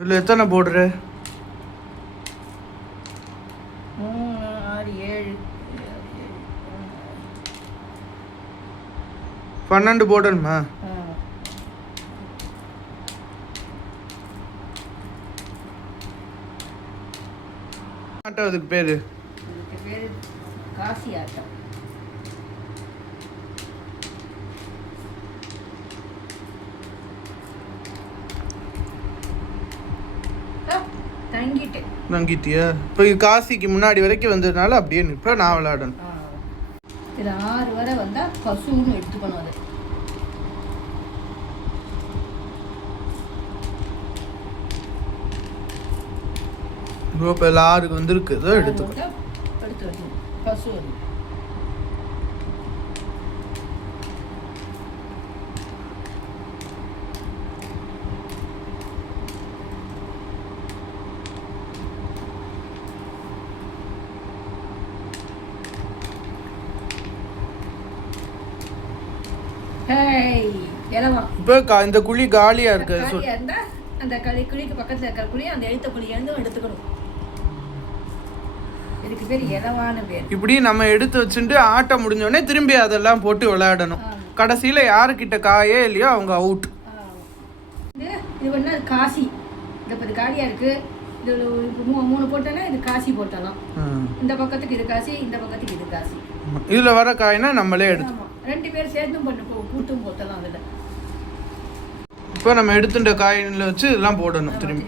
இதில் எத்தனை போடுற? 3, 6, 7, 12 போடணுமா? ஆட்டம் அதுக்கு பேரு காசி ஆட்டம். தங்கிட்டியா? இப்போ காசிக்கு முன்னாடி வரைக்கும் வந்ததுனால அப்படியே நிற்ப. நான் விளையாடணும். இது 6 வரை வந்தால் பசுன்னு எடுத்துக்கணும். அது இப்போ எல்லாருக்கும் வந்துருக்கு. ஏதோ எடுத்துக்கணும். எடுத்து வைக்கணும். பசு வரும். இப்போ இந்த குழி காலியா இருக்கு. அந்த குழிக்கு பக்கத்துல இருக்கிற குழி அந்த எழுத்த குழி எடுத்துக்கணும். இதுக்கு பேர் இலவான பேர். இப்படி நம்ம எடுத்து வச்சுட்டு ஆட்டம் முடிஞ்சோடனே திரும்பி அதெல்லாம் போட்டு விளையாடணும். கடைசியில யாருக்கிட்ட காயே இல்லையோ அவங்க அவுட். இது பண்ணா காசி. இது காலியா இருக்கு. இது 3 போட்டோன்னா இது காசி போட்டலாம். இந்த பக்கத்துக்கு இது காசி, இந்த பக்கத்துக்கு இது காசி. இதுல வர காய்னா நம்மளே எடுத்து 2 பேர் சேர்த்தும் பண்ண கூட்டும் போட்டலாம். அதுல இப்போ நம்ம எடுத்துட்ட காயில வச்சு இதெல்லாம் போடணும். திரும்பி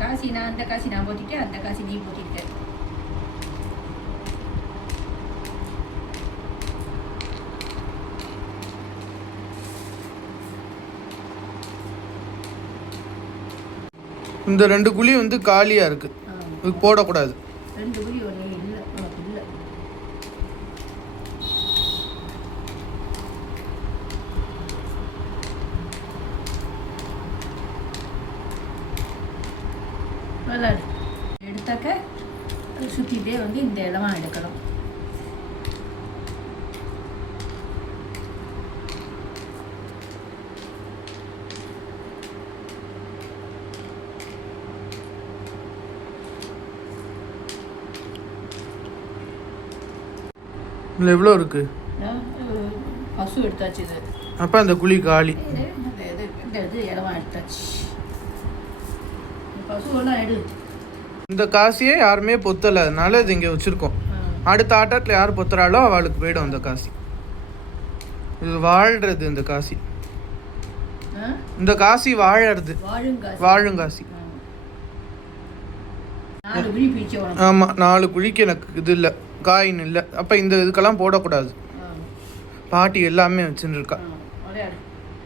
காசி நான் அந்த காசி நான் போட்டிட்டேன், அந்த காசி நீ போட்டிருக்க. இந்த 2 குழி வந்து காலியா இருக்கு. இது போடக்கூடாது. 2 குழி ஒண்ணு இல்ல. உனக்கு இல்ல. விளாடு எடுத்தாக்க சுற்றிட்டே வந்து இந்த இடமா எடுக்கணும். இதில் எவ்வளோ இருக்கு? பசு எடுத்தாச்சு. இது அப்போ அந்த குழி காலி. இது இடமா எடுத்தாச்சு. பசுவெல்லாம் எடு. இந்த காசியே யாருமே பொத்தலை, அதனால இது இங்கே வச்சுருக்கோம். அடுத்த ஆட்டத்தில் யார் பொத்துறாளோ அவளுக்கு போயிடும் அந்த காசி. இது வாழ்கிறது. இந்த காசி வாழறது. வாழுங்காசி. ஆமாம், 4 குழிக்கு எனக்கு இது இல்லை, காயின் இல்லை. அப்போ இந்த இதுக்கெல்லாம் போடக்கூடாது. பாட்டி எல்லாமே வச்சுருக்கா.